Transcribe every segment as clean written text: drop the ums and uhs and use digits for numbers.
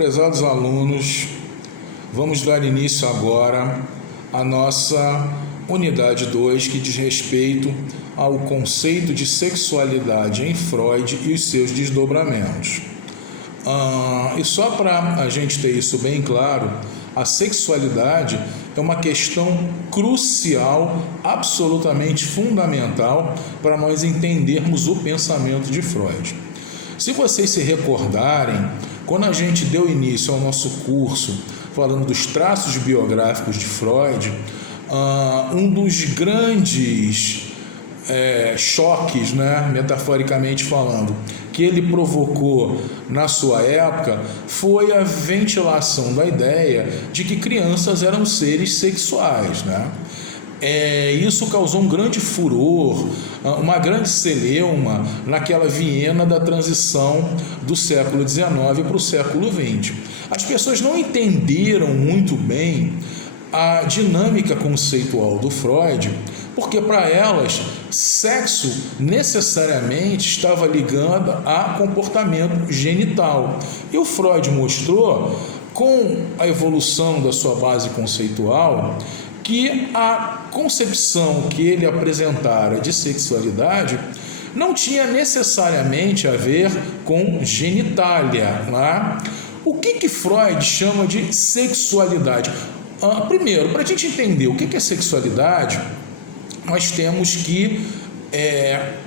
Prezados alunos, vamos dar início agora à nossa unidade 2, que diz respeito ao conceito de sexualidade em Freud e os seus desdobramentos. E só para a gente ter isso bem claro, a sexualidade é uma questão crucial, absolutamente fundamental para nós entendermos o pensamento de Freud. Se vocês se recordarem, quando a gente deu início ao nosso curso falando dos traços biográficos de Freud, um dos grandes choques, metaforicamente falando, que ele provocou na sua época foi a ventilação da ideia de que crianças eram seres sexuais, Isso causou um grande furor, uma grande celeuma naquela Viena da transição do século XIX para o século XX. As pessoas não entenderam muito bem a dinâmica conceitual do Freud, porque para elas sexo necessariamente estava ligado a comportamento genital. E o Freud mostrou, com a evolução da sua base conceitual, que a concepção que ele apresentara de sexualidade não tinha necessariamente a ver com genitália. O que Freud chama de sexualidade? Primeiro, para a gente entender o que é sexualidade, nós temos que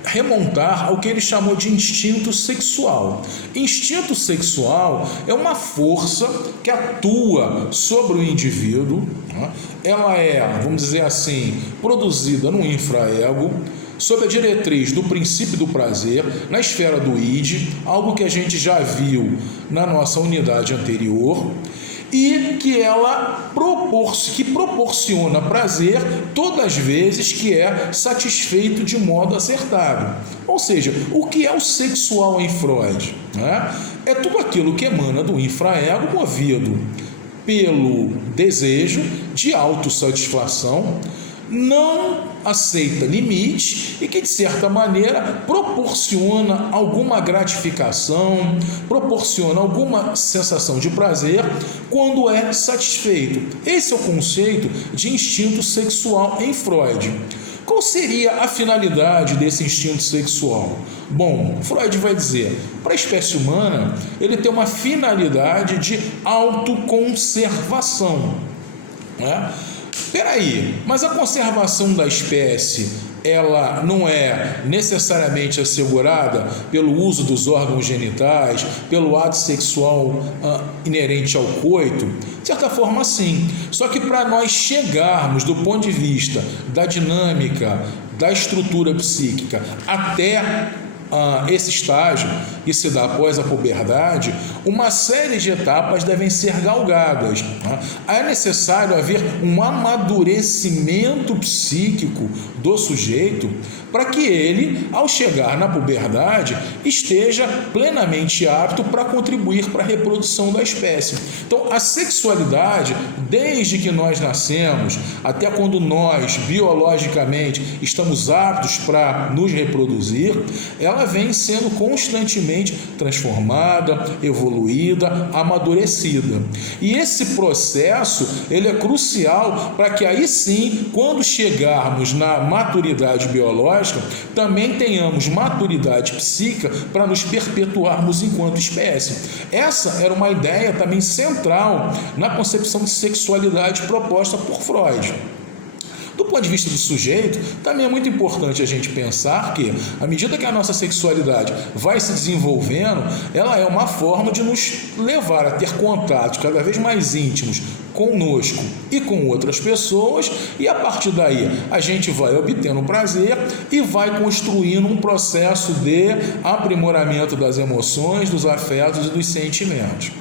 remontar ao que ele chamou de instinto sexual. Instinto sexual é uma força que atua sobre o indivíduo, ela é, vamos dizer assim, produzida no infraego, sob a diretriz do princípio do prazer, na esfera do id, algo que a gente já viu na nossa unidade anterior, e que ela proporciona prazer todas as vezes que é satisfeito de modo acertado. Ou seja, o que é o sexual em Freud? É tudo aquilo que emana do infraego, movido pelo desejo de autossatisfação, não aceita limite e que, de certa maneira, proporciona alguma gratificação, proporciona alguma sensação de prazer quando é satisfeito. Esse é o conceito de instinto sexual em Freud. Qual seria a finalidade desse instinto sexual? Bom, Freud vai dizer, para a espécie humana, ele tem uma finalidade de autoconservação. Peraí, mas a conservação da espécie, ela não é necessariamente assegurada pelo uso dos órgãos genitais, pelo ato sexual inerente ao coito? De certa forma, sim. Só que para nós chegarmos do ponto de vista da dinâmica, da estrutura psíquica, até esse estágio que se dá após a puberdade, uma série de etapas devem ser galgadas. É necessário haver um amadurecimento psíquico do sujeito para que ele, ao chegar na puberdade, esteja plenamente apto para contribuir para a reprodução da espécie. Então, a sexualidade, desde que nós nascemos até quando nós, biologicamente, estamos aptos para nos reproduzir, ela vem sendo constantemente transformada, evoluída, amadurecida. E esse processo, ele é crucial para que aí sim, quando chegarmos na maturidade biológica, também tenhamos maturidade psíquica para nos perpetuarmos enquanto espécie. Essa era uma ideia também central na concepção de sexualidade proposta por Freud. Do ponto de vista do sujeito, também é muito importante a gente pensar que, à medida que a nossa sexualidade vai se desenvolvendo, ela é uma forma de nos levar a ter contatos cada vez mais íntimos conosco e com outras pessoas, e a partir daí a gente vai obtendo prazer e vai construindo um processo de aprimoramento das emoções, dos afetos e dos sentimentos.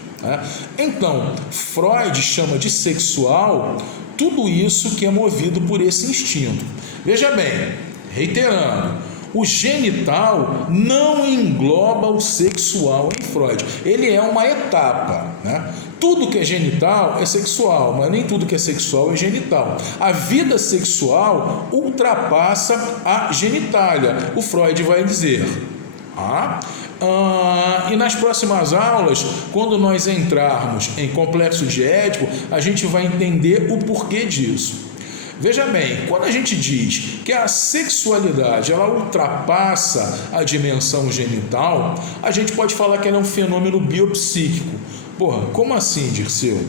Então, Freud chama de sexual tudo isso que é movido por esse instinto. Veja bem, reiterando, o genital não engloba o sexual em Freud. Ele é uma etapa, Tudo que é genital é sexual, mas nem tudo que é sexual é genital. A vida sexual ultrapassa a genitália. O Freud vai dizer, E nas próximas aulas, quando nós entrarmos em complexo de Édipo, a gente vai entender o porquê disso. Veja bem, quando a gente diz que a sexualidade ela ultrapassa a dimensão genital, a gente pode falar que ela é um fenômeno biopsíquico. Porra, como assim, Dirceu?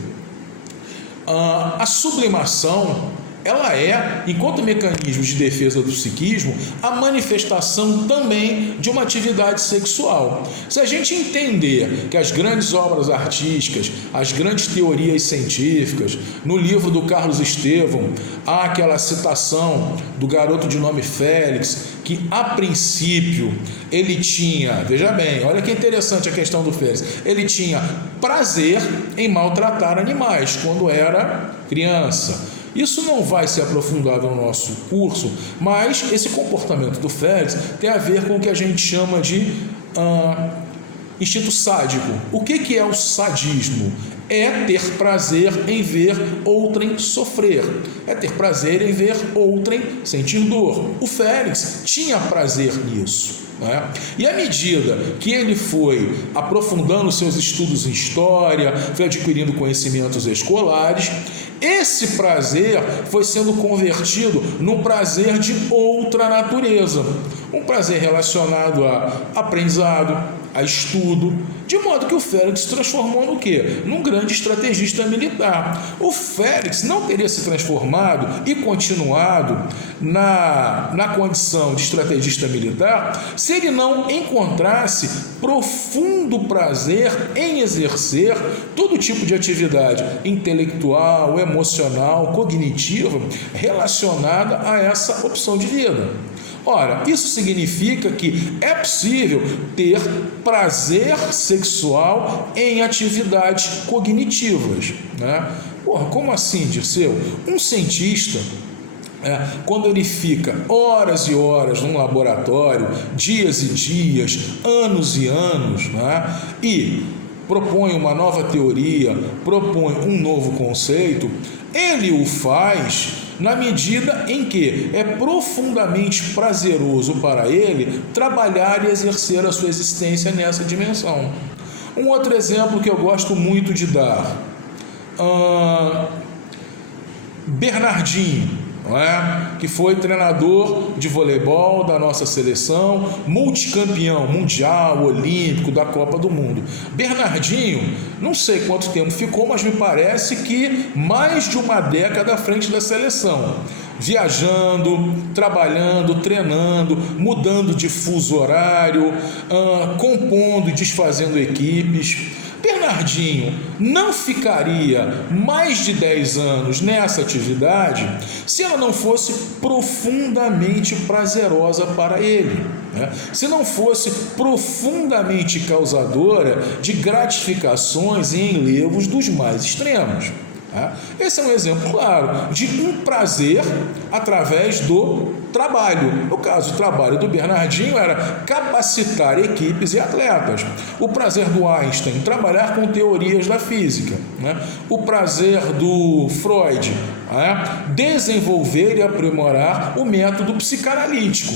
A sublimação, ela é, enquanto mecanismo de defesa do psiquismo, a manifestação também de uma atividade sexual. Se a gente entender que as grandes obras artísticas, as grandes teorias científicas, no livro do Carlos Estevão, há aquela citação do garoto de nome Félix, que a princípio ele tinha, veja bem, olha que interessante a questão do Félix, ele tinha prazer em maltratar animais quando era criança. Isso não vai ser aprofundado no nosso curso, mas esse comportamento do Félix tem a ver com o que a gente chama de instinto sádico. O que é o sadismo? É ter prazer em ver outrem sofrer, é ter prazer em ver outrem sentir dor. O Félix tinha prazer nisso. E à medida que ele foi aprofundando seus estudos em história, foi adquirindo conhecimentos escolares, esse prazer foi sendo convertido num prazer de outra natureza, um prazer relacionado a aprendizado, a estudo, de modo que o Félix se transformou no quê? Num grande estrategista militar. O Félix não teria se transformado e continuado na condição de estrategista militar se ele não encontrasse profundo prazer em exercer todo tipo de atividade intelectual, emocional, cognitiva relacionada a essa opção de vida. Ora, isso significa que é possível ter prazer sexual em atividades cognitivas, Porra, como assim, Dirceu? Um cientista, quando ele fica horas e horas num laboratório, dias e dias, anos e anos, e propõe uma nova teoria, propõe um novo conceito, ele o faz na medida em que é profundamente prazeroso para ele trabalhar e exercer a sua existência nessa dimensão. Um outro exemplo que eu gosto muito de dar, Bernardinho, que foi treinador de voleibol da nossa seleção, multicampeão mundial, olímpico, da Copa do Mundo. Bernardinho, não sei quanto tempo ficou, mas me parece que mais de uma década à frente da seleção, viajando, trabalhando, treinando, mudando de fuso horário, compondo e desfazendo equipes. Bernardinho não ficaria mais de 10 anos nessa atividade se ela não fosse profundamente prazerosa para ele, se não fosse profundamente causadora de gratificações e enlevos dos mais extremos. Esse é um exemplo claro de um prazer através do trabalho. No caso, o trabalho do Bernardinho era capacitar equipes e atletas. O prazer do Einstein, trabalhar com teorias da física. O prazer do Freud, desenvolver e aprimorar o método psicanalítico.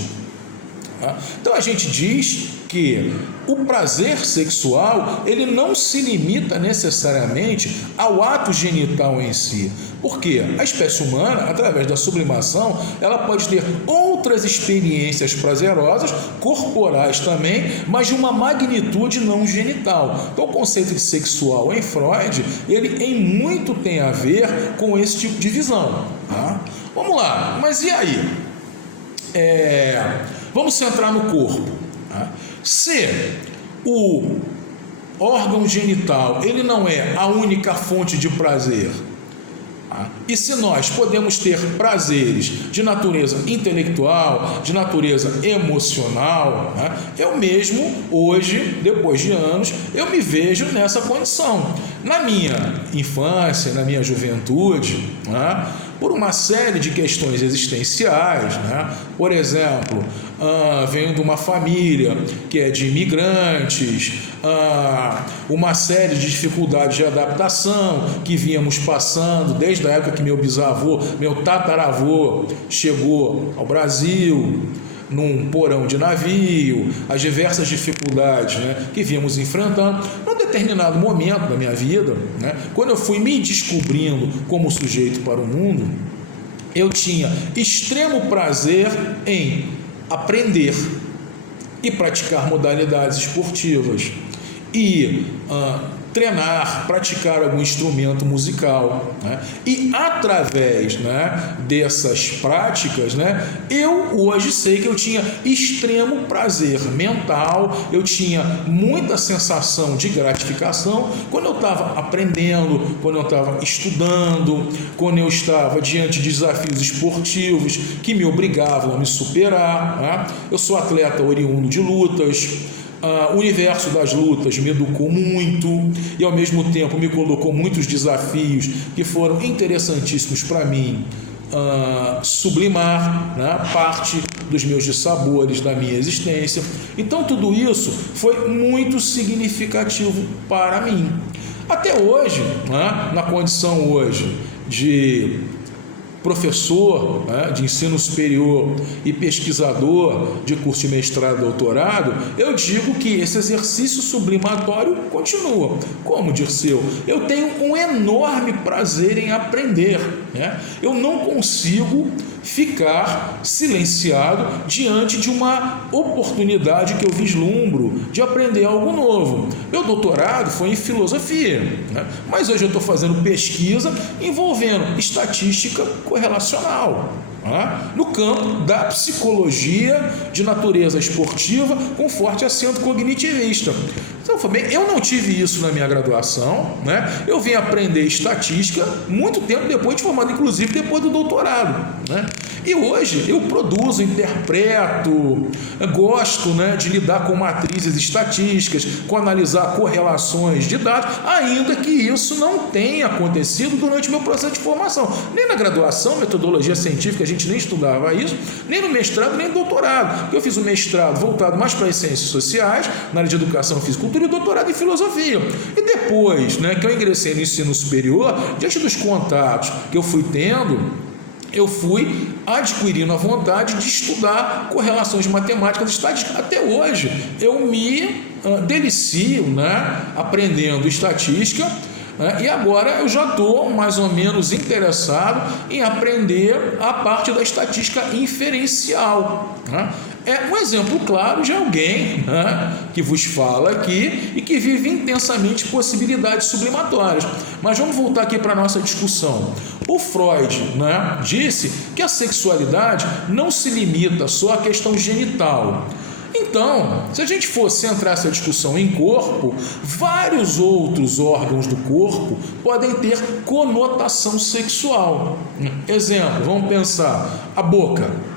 Então a gente diz que o prazer sexual ele não se limita necessariamente ao ato genital em si, porque a espécie humana, através da sublimação, ela pode ter outras experiências prazerosas, corporais também, mas de uma magnitude não genital. Então o conceito de sexual em Freud, ele em muito tem a ver com esse tipo de visão. Vamos lá, mas e aí? Vamos centrar no corpo. Se o órgão genital ele não é a única fonte de prazer, e se nós podemos ter prazeres de natureza intelectual, de natureza emocional, eu mesmo, hoje, depois de anos, eu me vejo nessa condição. Na minha infância, na minha juventude, por uma série de questões existenciais, por exemplo, venho de uma família que é de imigrantes, uma série de dificuldades de adaptação que vínhamos passando desde a época que meu bisavô, meu tataravô chegou ao Brasil, num porão de navio, as diversas dificuldades, né, que vínhamos enfrentando. Num determinado momento da minha vida, né, quando eu fui me descobrindo como sujeito para o mundo, eu tinha extremo prazer em aprender e praticar modalidades esportivas e treinar, praticar algum instrumento musical, né? E através, né, dessas práticas, né, eu hoje sei que eu tinha extremo prazer mental, eu tinha muita sensação de gratificação quando eu estava aprendendo, quando eu estava estudando, quando eu estava diante de desafios esportivos que me obrigavam a me superar, né? Eu sou atleta oriundo de lutas. O universo das lutas me educou muito e ao mesmo tempo me colocou muitos desafios que foram interessantíssimos para mim sublimar, né, parte dos meus dissabores da minha existência. Então tudo isso foi muito significativo para mim. Até hoje, né, na condição hoje de professor, né, de ensino superior e pesquisador de curso de mestrado e doutorado, eu digo que esse exercício sublimatório continua. Como, Dirceu? Eu tenho um enorme prazer em aprender, né? Eu não consigo ficar silenciado diante de uma oportunidade que eu vislumbro de aprender algo novo. Meu doutorado foi em filosofia, né? Mas hoje eu estou fazendo pesquisa envolvendo estatística correlacional, né, no campo da psicologia de natureza esportiva com forte acento cognitivista. Então, eu não tive isso na minha graduação, né? Eu vim aprender estatística muito tempo depois de formado, inclusive depois do doutorado, né? E hoje eu produzo, interpreto, gosto, né, de lidar com matrizes estatísticas, com analisar correlações de dados, ainda que isso não tenha acontecido durante o meu processo de formação. Nem na graduação, metodologia científica, a gente nem estudava isso, nem no mestrado, nem no doutorado. Eu fiz um mestrado voltado mais para as ciências sociais, na área de educação, fisicultura, e doutorado em filosofia. E depois, né, que eu ingressei no ensino superior, diante dos contatos que eu fui tendo, eu fui adquirindo a vontade de estudar correlações matemáticas e estatísticas. Até hoje eu me delicio, né, aprendendo estatística, né, e agora eu já estou mais ou menos interessado em aprender a parte da estatística inferencial, né? É um exemplo claro de alguém, né, que vos fala aqui e que vive intensamente possibilidades sublimatórias. Mas vamos voltar aqui para a nossa discussão. O Freud, né, disse que a sexualidade não se limita só à questão genital. Então, se a gente for centrar essa discussão em corpo, vários outros órgãos do corpo podem ter conotação sexual. Exemplo, vamos pensar a boca.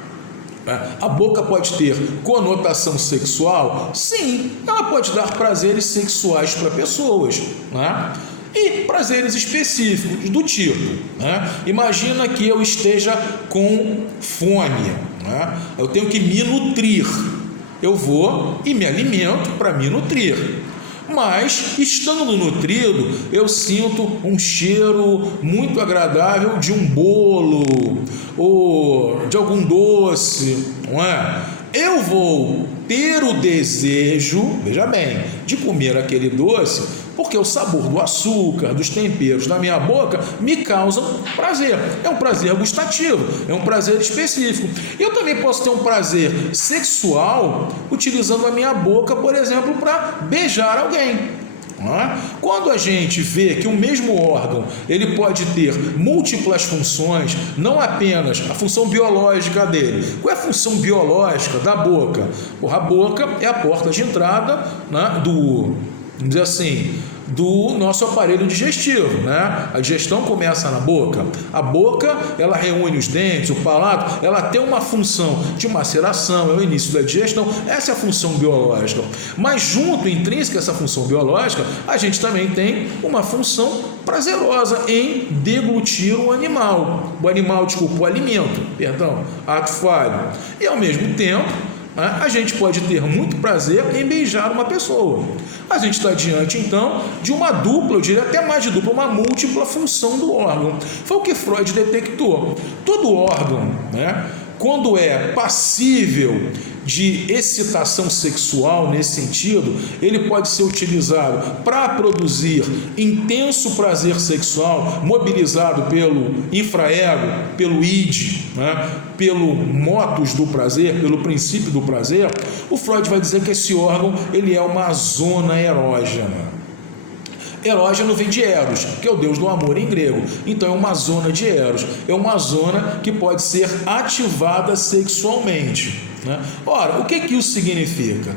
A boca pode ter conotação sexual? Sim, ela pode dar prazeres sexuais para pessoas, né? E prazeres específicos do tipo, né? Imagina que eu esteja com fome, né? Eu tenho que me nutrir. Eu vou e me alimento para me nutrir. Mas, estando nutrido, eu sinto um cheiro muito agradável de um bolo ou de algum doce, não é? Eu vou ter o desejo, veja bem, de comer aquele doce, porque o sabor do açúcar, dos temperos na minha boca me causam prazer. É um prazer gustativo, é um prazer específico. Eu também posso ter um prazer sexual utilizando a minha boca, por exemplo, para beijar alguém. Quando a gente vê que o mesmo órgão ele pode ter múltiplas funções, não apenas a função biológica dele. Qual é a função biológica da boca? A boca é a porta de entrada, né, vamos dizer assim, do nosso aparelho digestivo, né? A digestão começa na boca. A boca, ela reúne os dentes, o palato, ela tem uma função de maceração, é o início da digestão, essa é a função biológica. Mas junto, intrínseca a essa função biológica, a gente também tem uma função prazerosa em deglutir o animal. O alimento, ato falho. E ao mesmo tempo, a gente pode ter muito prazer em beijar uma pessoa. A gente está diante, então, de uma dupla, eu diria até mais de dupla, uma múltipla função do órgão. Foi o que Freud detectou. Todo órgão, né, quando é passível de excitação sexual nesse sentido, ele pode ser utilizado para produzir intenso prazer sexual, mobilizado pelo infraego, pelo id, pelo motus do prazer, pelo princípio do prazer. O Freud vai dizer que esse órgão ele é uma zona erógena. Erógeno vem de Eros, que é o deus do amor em grego. Então é uma zona de Eros, é uma zona que pode ser ativada sexualmente. Ora, o que isso significa?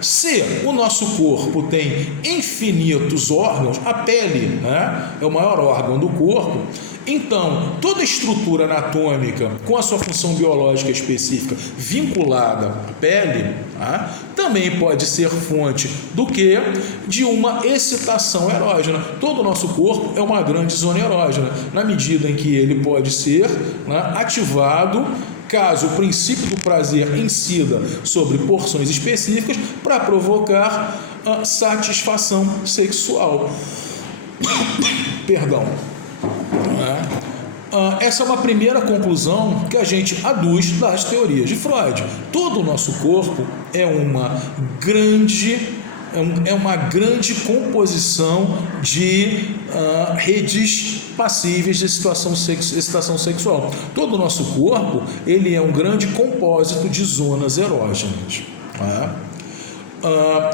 Se o nosso corpo tem infinitos órgãos, a pele é o maior órgão do corpo, então toda estrutura anatômica com a sua função biológica específica vinculada à pele também pode ser fonte do que? De uma excitação erógena. Todo o nosso corpo é uma grande zona erógena, na medida em que ele pode ser ativado caso o princípio do prazer incida sobre porções específicas para provocar satisfação sexual. Perdão. Essa é uma primeira conclusão que a gente aduz das teorias de Freud. Todo o nosso corpo é uma grande composição de redes passíveis de excitação sexual. Todo o nosso corpo ele é um grande compósito de zonas erógenas.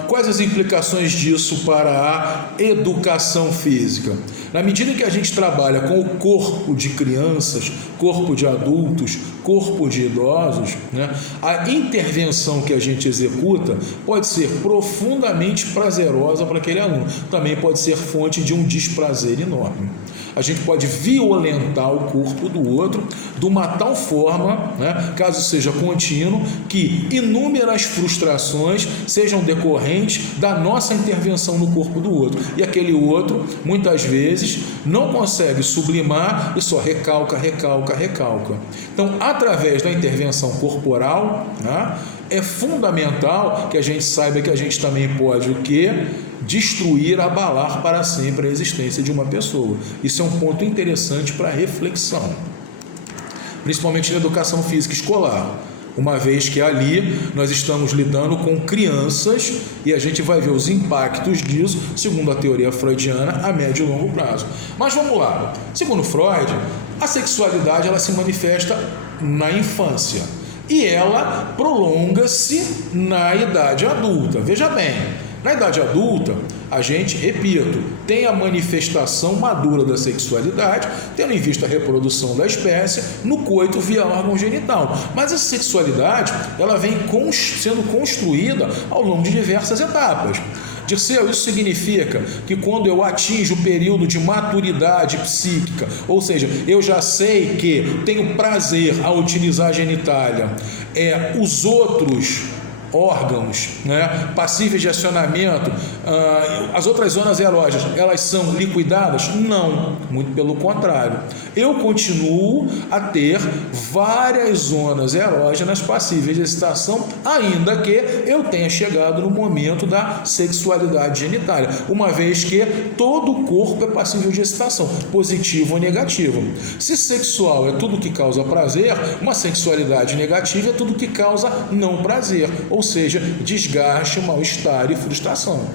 Quais as implicações disso para a educação física? Na medida em que a gente trabalha com o corpo de crianças, corpo de adultos, corpo de idosos, a intervenção que a gente executa pode ser profundamente prazerosa para aquele aluno, também pode ser fonte de um desprazer enorme. A gente pode violentar o corpo do outro de uma tal forma, caso seja contínuo, que inúmeras frustrações sejam decorrentes da nossa intervenção no corpo do outro. E aquele outro, muitas vezes, não consegue sublimar e só recalca. Então, através da intervenção corporal, é fundamental que a gente saiba que a gente também pode o quê? Destruir, abalar para sempre a existência de uma pessoa. Isso é um ponto interessante para reflexão, principalmente na educação física escolar, uma vez que ali nós estamos lidando com crianças e a gente vai ver os impactos disso, segundo a teoria freudiana, a médio e longo prazo. Mas vamos lá. Segundo Freud, a sexualidade ela se manifesta na infância e ela prolonga-se na idade adulta. Veja bem, na idade adulta, a gente, repito, tem a manifestação madura da sexualidade, tendo em vista a reprodução da espécie, no coito via órgão genital. Mas essa sexualidade, ela vem sendo construída ao longo de diversas etapas. Dirceu, isso significa que quando eu atinjo o período de maturidade psíquica, ou seja, eu já sei que tenho prazer ao utilizar a genitália, os outros órgãos, passíveis de acionamento, as outras zonas erógenas, elas são liquidadas? Não, muito pelo contrário. Eu continuo a ter várias zonas erógenas passíveis de excitação, ainda que eu tenha chegado no momento da sexualidade genitália, uma vez que todo o corpo é passível de excitação, positivo ou negativo. Se sexual é tudo que causa prazer, uma sexualidade negativa é tudo que causa não prazer, ou seja, desgaste, mal-estar e frustração.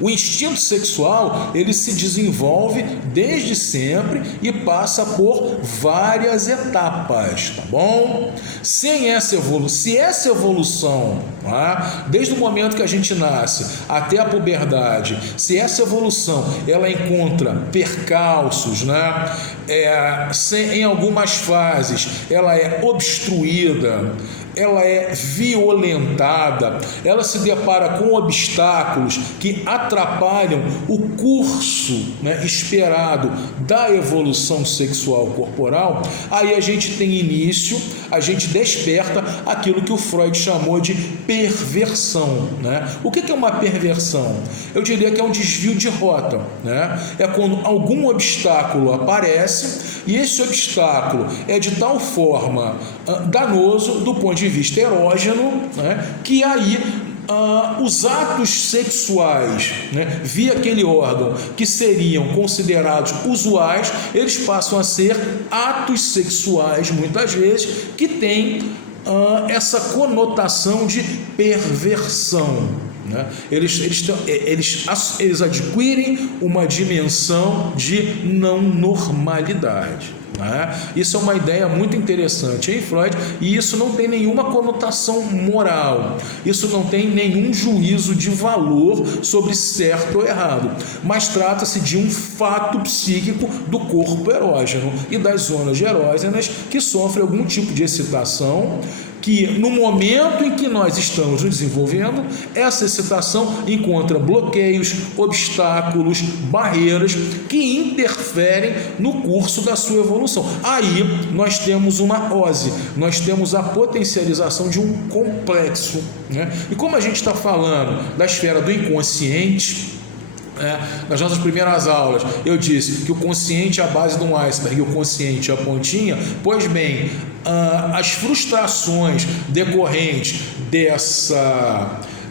O instinto sexual, ele se desenvolve desde sempre e passa por várias etapas, tá bom? Se essa evolução, desde o momento que a gente nasce até a puberdade, se essa evolução, ela encontra percalços, em algumas fases, ela é obstruída, ela é violentada, ela se depara com obstáculos que atrapalham o curso esperado da evolução sexual corporal, aí a gente tem início, a gente desperta aquilo que o Freud chamou de perversão. O que é uma perversão? Eu diria que é um desvio de rota. É quando algum obstáculo aparece e esse obstáculo é de tal forma danoso do ponto de vista erógeno, que aí os atos sexuais, né, via aquele órgão que seriam considerados usuais, eles passam a ser atos sexuais, muitas vezes, que têm essa conotação de perversão, né? Eles adquirem uma dimensão de não normalidade, né? Isso é uma ideia muito interessante em Freud, e isso não tem nenhuma conotação moral, isso não tem nenhum juízo de valor sobre certo ou errado, mas trata-se de um fato psíquico do corpo erógeno e das zonas erógenas que sofrem algum tipo de excitação, que no momento em que nós estamos nos desenvolvendo, essa excitação encontra bloqueios, obstáculos, barreiras que interferem no curso da sua evolução. Aí nós temos uma ose, nós temos a potencialização de um complexo, né? E como a gente está falando da esfera do inconsciente, nas nossas primeiras aulas eu disse que o consciente é a base de um iceberg e o consciente é a pontinha. Pois bem, as frustrações decorrentes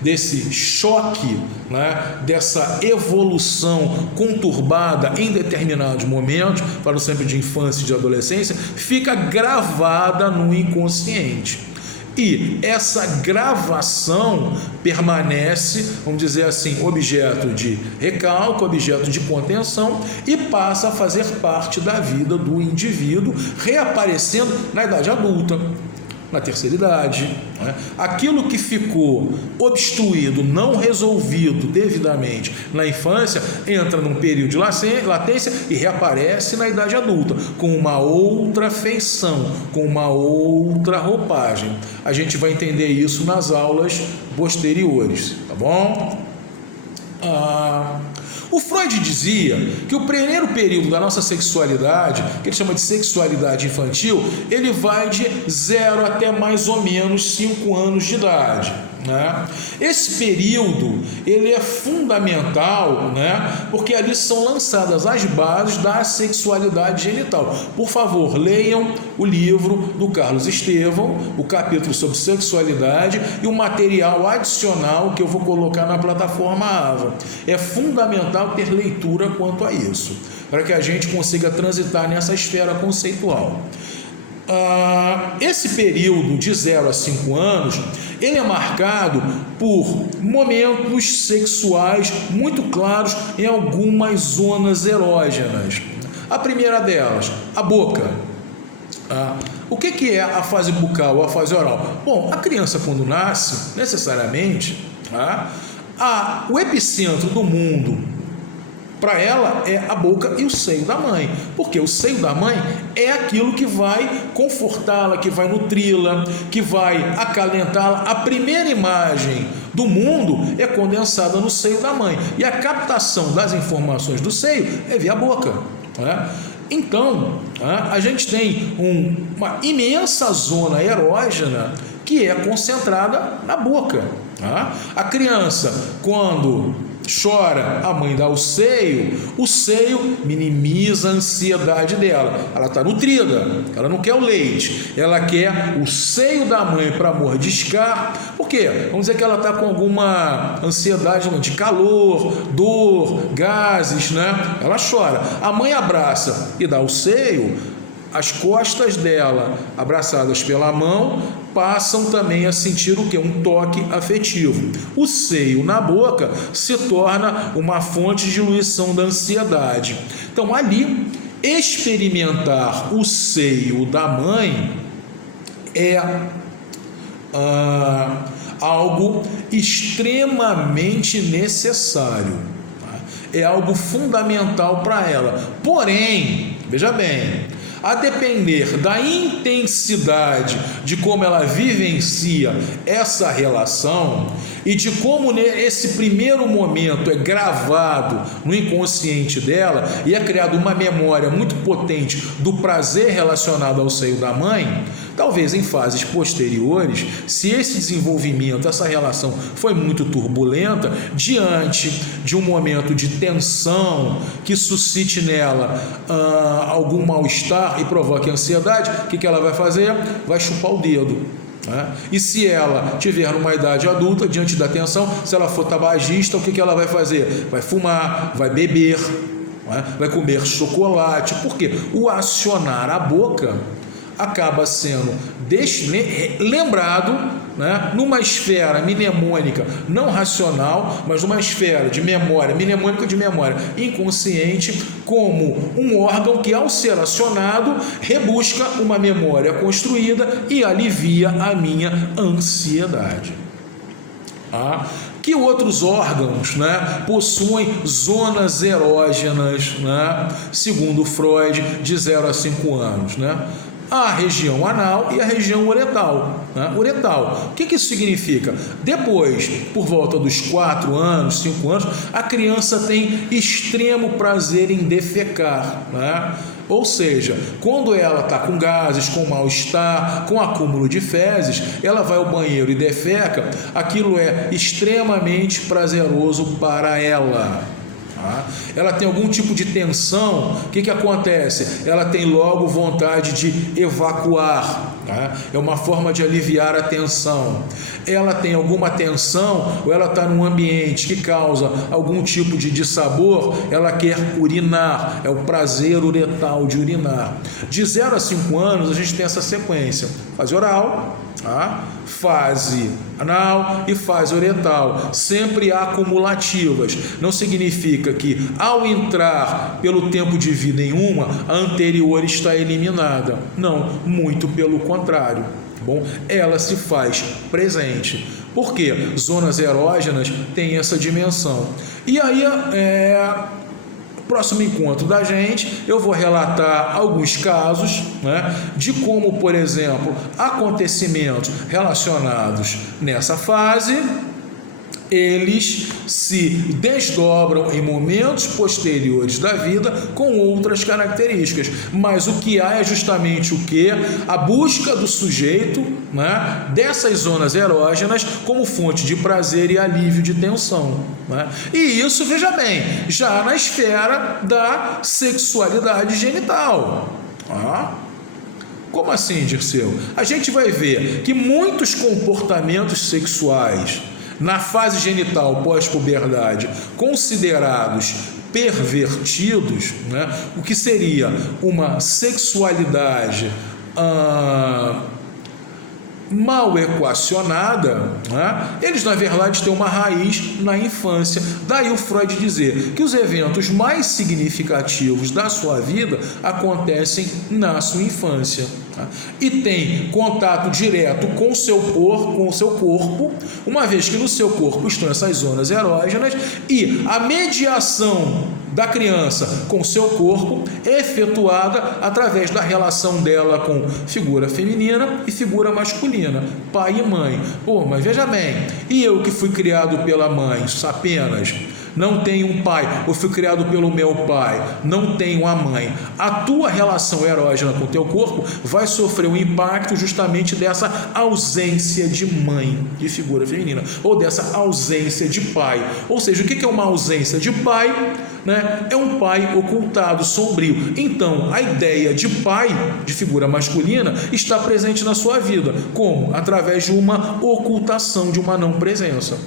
desse choque, né, dessa evolução conturbada em determinados momentos, falo sempre de infância e de adolescência, fica gravada no inconsciente. E essa gravação permanece, vamos dizer assim, objeto de recalque, objeto de contenção, e passa a fazer parte da vida do indivíduo, reaparecendo na idade adulta, na terceira idade, né? Aquilo que ficou obstruído, não resolvido devidamente na infância, entra num período de latência e reaparece na idade adulta, com uma outra feição, com uma outra roupagem. A gente vai entender isso nas aulas posteriores, tá bom? O Freud dizia que o primeiro período da nossa sexualidade, que ele chama de sexualidade infantil, ele vai de 0 até mais ou menos 5 anos de idade, né? Esse período ele é fundamental, né? Porque ali são lançadas as bases da sexualidade genital. Por favor, leiam o livro do Carlos Estevão, o capítulo sobre sexualidade, e o material adicional que eu vou colocar na plataforma AVA. É fundamental ter leitura quanto a isso, para que a gente consiga transitar nessa esfera conceitual. Esse período de 0 a 5 anos, ele é marcado por momentos sexuais muito claros em algumas zonas erógenas. A primeira delas, a boca. O que é a fase bucal ou a fase oral? Bom, a criança quando nasce, necessariamente, o epicentro do mundo para ela é a boca e o seio da mãe, porque o seio da mãe é aquilo que vai confortá-la, que vai nutri-la, que vai acalentá-la. A primeira imagem do mundo é condensada no seio da mãe, e a captação das informações do seio é via boca, né? Então, a gente tem uma imensa zona erógena que é concentrada na boca. A criança, quando chora, a mãe dá o seio minimiza a ansiedade dela, ela está nutrida, ela não quer o leite, ela quer o seio da mãe para mordiscar. Por quê? Vamos dizer que ela está com alguma ansiedade de calor, dor, gases, né? Ela chora, a mãe abraça e dá o seio, as costas dela, abraçadas pela mão, passam também a sentir o que? Um toque afetivo. O seio na boca se torna uma fonte de diluição da ansiedade. Então, ali, experimentar o seio da mãe é algo extremamente necessário, é algo fundamental para ela. Porém, veja bem, a depender da intensidade de como ela vivencia essa relação e de como esse primeiro momento é gravado no inconsciente dela e é criada uma memória muito potente do prazer relacionado ao seio da mãe, talvez em fases posteriores, se esse desenvolvimento, essa relação foi muito turbulenta, diante de um momento de tensão que suscite nela algum mal-estar e provoque ansiedade, o que ela vai fazer? Vai chupar o dedo. né? E se ela tiver numa idade adulta, diante da tensão, se ela for tabagista, o que ela vai fazer? Vai fumar, vai beber, né? Vai comer chocolate. Por quê? O acionar a boca acaba sendo lembrado, né, numa esfera mnemônica não racional, mas numa esfera de memória, mnemônica de memória inconsciente, como um órgão que, ao ser acionado, rebusca uma memória construída e alivia a minha ansiedade. Que outros órgãos, né, possuem zonas erógenas, né, segundo Freud, de 0 a 5 anos, né? A região anal e a região uretal, né? Uretal, o que isso significa? Depois, por volta dos 4 anos, 5 anos, a criança tem extremo prazer em defecar, né? Ou seja, quando ela está com gases, com mal-estar, com acúmulo de fezes, ela vai ao banheiro e defeca, aquilo é extremamente prazeroso para ela. Ela tem algum tipo de tensão, o que acontece? Ela tem logo vontade de evacuar, é uma forma de aliviar a tensão. Ela tem alguma tensão, ou ela está num ambiente que causa algum tipo de dissabor, ela quer urinar, é o prazer uretal de urinar. De 0 a 5 anos a gente tem essa sequência: fase oral, fase anal e fase uretal, sempre acumulativas. Não significa que, ao entrar pelo tempo de vida em uma, a anterior está eliminada. Não, muito pelo contrário. Bom, ela se faz presente. Por quê? Zonas erógenas têm essa dimensão. E aí, próximo encontro da gente, eu vou relatar alguns casos, né, de como, por exemplo, acontecimentos relacionados nessa fase, eles se desdobram em momentos posteriores da vida com outras características. Mas o que há é justamente o que? A busca do sujeito, né, dessas zonas erógenas como fonte de prazer e alívio de tensão, né? E isso, veja bem, já na esfera da sexualidade genital. Como assim, Dirceu? A gente vai ver que muitos comportamentos sexuais na fase genital pós-puberdade, considerados pervertidos, né? O que seria uma sexualidade mal equacionada, né? Eles na verdade têm uma raiz na infância. Daí o Freud dizer que os eventos mais significativos da sua vida acontecem na sua infância, tá? E tem contato direto com o seu corpo, uma vez que no seu corpo estão essas zonas erógenas, e a mediação da criança com seu corpo é efetuada através da relação dela com figura feminina e figura masculina, pai e mãe. Mas veja bem, e eu que fui criado pela mãe apenas, não tenho um pai, ou fui criado pelo meu pai, não tenho a mãe, a tua relação erógena com o teu corpo vai sofrer um impacto justamente dessa ausência de mãe, de figura feminina, ou dessa ausência de pai. Ou seja, o que é uma ausência de pai? Né? É um pai ocultado, sombrio. Então, a ideia de pai, de figura masculina, está presente na sua vida. Como? Através de uma ocultação, de uma não presença.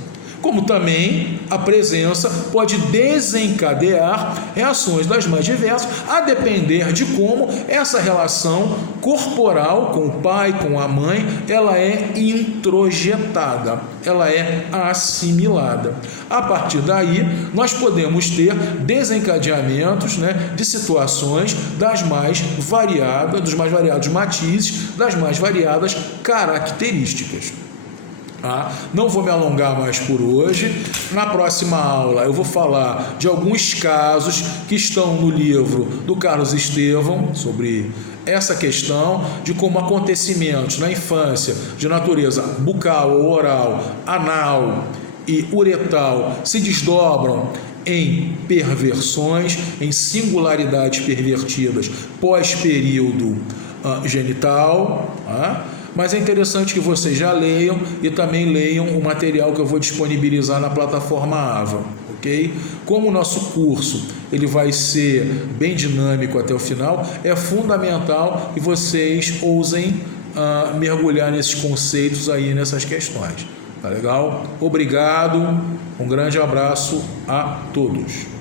Como também a presença pode desencadear reações das mais diversas, a depender de como essa relação corporal com o pai, com a mãe, ela é introjetada, ela é assimilada. A partir daí, nós podemos ter desencadeamentos, né, de situações dos mais variados matizes, das mais variadas características. Não vou me alongar mais por hoje. Na próxima aula eu vou falar de alguns casos que estão no livro do Carlos Estevão sobre essa questão de como acontecimentos na infância de natureza bucal ou oral, anal e uretal se desdobram em perversões, em singularidades pervertidas pós-período genital. Mas é interessante que vocês já leiam e também leiam o material que eu vou disponibilizar na plataforma AVA, ok? Como o nosso curso ele vai ser bem dinâmico até o final, é fundamental que vocês ousem mergulhar nesses conceitos aí, nessas questões. Tá legal? Obrigado, um grande abraço a todos.